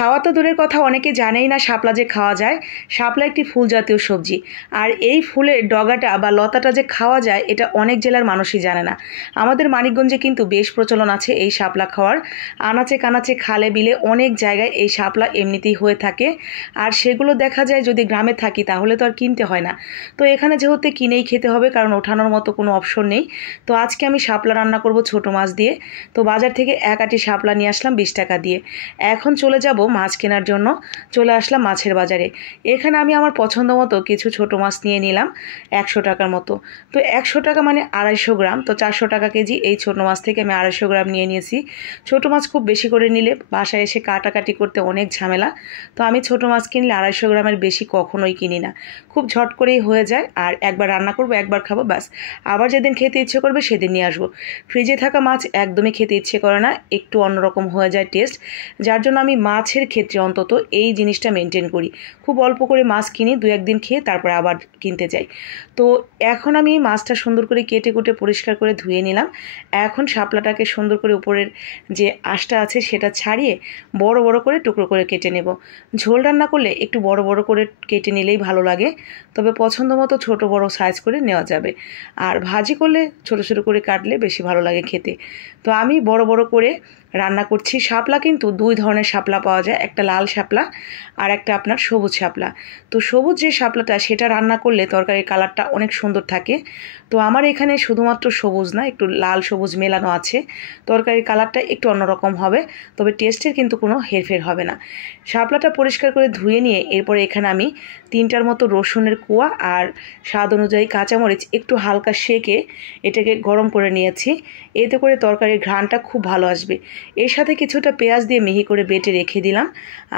খাওয়া তো দূরের কথা, অনেকে জানেই না শাপলা যে খাওয়া যায়। শাপলা একটি ফুল জাতীয় সবজি, আর এই ফুলের ডগাটা বা লতাটা যে খাওয়া যায় এটা অনেক জেলার মানুষই জানে না। আমাদের মানিকগঞ্জে কিন্তু বেশ প্রচলন আছে এই শাপলা খাওয়ার। আনাচে কানাচে খালে বিলে অনেক জায়গায় এই শাপলা এমনিতেই হয়ে থাকে, আর সেগুলো দেখা যায় যদি গ্রামে থাকি তাহলে তো আর কিনতে হয় না। তো এখানে যেহেতু কিনেই খেতে হবে, কারণ ওঠানোর মতো কোনো অপশন নেই। তো আজকে আমি শাপলা রান্না করব ছোট মাছ দিয়ে। তো বাজার থেকে এক আটি শাপলা নিয়ে আসলাম 20 টাকা দিয়ে। এখন চলে যাব মাছ কেনার জন্য। চলে আসলাম মাছের বাজারে। এখানে আমি আমার পছন্দ মতো কিছু ছোট মাছ নিয়ে নিলাম 100 টাকার মতো। তো 100 টাকা মানে 250 গ্রাম, তো 400 টাকা কেজি। এই ছোট মাছ থেকে আমি 250 গ্রাম নিয়ে নিয়েছি। ছোট মাছ খুব বেশি করে নিলে বাসায় এসে কাটাকাটি করতে অনেক ঝামেলা। তো আমি ছোট মাছ কিনলে 250 গ্রামের বেশি কখনোই কিনি না, খুব ঝট করেই হয়ে যায়। আর একবার রান্না করব, একবার খাবো, ব্যাস। আবার যেদিন খেতে ইচ্ছে করবে সেদিন নিয়ে আসবো। ফ্রিজে থাকা মাছ একদমই খেতে ইচ্ছে করে না, একটু অন্যরকম হয়ে যায় টেস্ট। যার জন্য আমি মাছের ক্ষেত্রে অন্তত এই জিনিসটা মেনটেন করি। খুব অল্প করে মাছ কিনি, 2-1 দিন খেয়ে তারপরে আবার কিনতে যাই। তো এখন আমি মাছটা সুন্দর করে কেটে কুটে পরিষ্কার করে ধুয়ে নিলাম। এখন শাপলাটাকে সুন্দর করে উপরের যে আঁশটা আছে সেটা ছাড়িয়ে বড় বড় করে টুকরো করে কেটে নেব। ঝোল রান্না করলে একটু বড় বড় করে কেটে নিলেই ভালো লাগে, তবে পছন্দ মতো ছোটো বড় সাইজ করে নেওয়া যাবে। আর ভাজি করলে ছোট ছোট করে কাটলে বেশি ভালো লাগে খেতে। তো আমি বড় বড় করে রান্না করছি। শাপলা কিন্তু 2 ধরনের শাপলা পাওয়া যায়, একটা লাল শাপলা আর একটা আপনার সবুজ শাপলা। তো সবুজ যে শাপলাটা সেটা রান্না করলে তরকারির কালারটা অনেক সুন্দর থাকে। তো আমার এখানে শুধুমাত্র সবুজ না, একটু লাল সবুজ মেলানো আছে, তরকারির কালারটা একটু অন্যরকম হবে, তবে টেস্টের কিন্তু কোনো হেরফের হবে না। শাপলাটা পরিষ্কার করে ধুয়ে নিয়ে এরপরে এখানে আমি 3টার মতো রসুনের কোয়া আর স্বাদ অনুযায়ী কাঁচামরিচ একটু হালকা সেকে এটাকে গরম করে নিয়েছি। এতে করে তরকারির ঘ্রাণটা খুব ভালো আসবে। এর সাথে কিছুটা পেঁয়াজ দিয়ে মিহি করে বেটে রেখে দিলাম।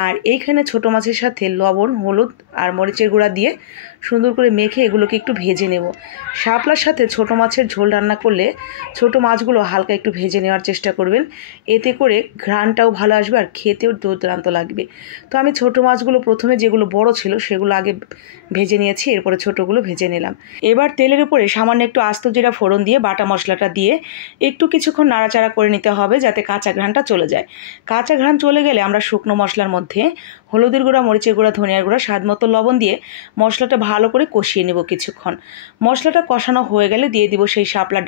আর এইখানে ছোটো মাছের সাথে লবণ, হলুদ আর মরিচের গুঁড়া দিয়ে সুন্দর করে মেখে এগুলোকে একটু ভেজে নেব। শাপলার সাথে ছোটো মাছের ঝোল রান্না করলে ছোটো মাছগুলো হালকা একটু ভেজে নেওয়ার চেষ্টা করবেন, এতে করে ঘ্রাণটাও ভালো আসবে আর খেতেও দুর্দান্ত লাগবে। তো আমি ছোটো মাছগুলো প্রথমে যেগুলো বড় ছিল সেগুলো আগে ভেজে নিয়েছি, এরপরে ছোটোগুলো ভেজে নিলাম। এবার তেলের উপরে সামান্য একটু আস্ত জিরা ফোড়ন দিয়ে বাটা মশলাটা দিয়ে একটু কিছুক্ষণ নাড়াচাড়া করে নিতে হবে যাতে কাঁচা ঘ্রাণটা চলে যায়। কাঁচা ঘ্রাণ চলে গেলে আমরা শুকনো মশলার মধ্যে হলুদের গুঁড়া, মরিচের গুঁড়া, ধনিয়ার গুঁড়া, স্বাদ মতো লবণ দিয়ে মশলাটা ভালো করে কষিয়ে নেব কিছুক্ষণ। মশলাটা কষানো হয়ে গেলে দিয়ে দিব সেই শাপলার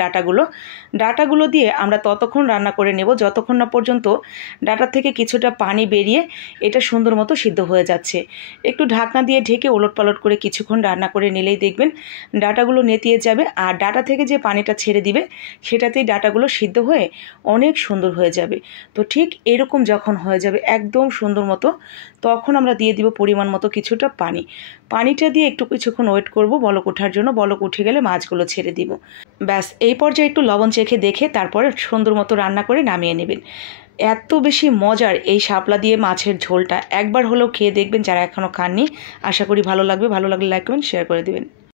ডাটাগুলো দিয়ে আমরা ততক্ষণ রান্না করে নেব যতক্ষণ না পর্যন্ত ডাটার থেকে কিছুটা পানি বেরিয়ে এটা সুন্দর মতো সিদ্ধ হয়ে যাচ্ছে। একটু ঢাকনা দিয়ে ঢেকে ওলটপালট করে কিছুক্ষণ রান্না করে নিলেই দেখবেন ডাটাগুলো নেতিয়ে যাবে, আর ডাটা থেকে যে পানিটা ছেড়ে দিবে সেটাতেই ডাটাগুলো সিদ্ধ হয়ে অনেক সুন্দর হয়ে যাবে। তো ঠিক এরকম যখন হয়ে যাবে একদম সুন্দর মতো, তখন আমরা দিয়ে দিব পরিমাণ মতো কিছুটা পানিটা দিয়ে একটু কিছুক্ষণ ওয়েট করব বলক ওঠার জন্য। বলক উঠে গেলে মাছগুলো ছেড়ে দিব। ব্যাস, এই পর্যায়ে একটু লবণ চেখে দেখে তারপরে সুন্দর মতো রান্না করে নামিয়ে নেবেন। এত বেশি মজার এই শাপলা দিয়ে মাছের ঝোলটা, একবার হলেও খেয়ে দেখবেন যারা এখনও খাননি। আশা করি ভালো লাগবে। ভালো লাগলে লাইক করবেন, শেয়ার করে দেবেন।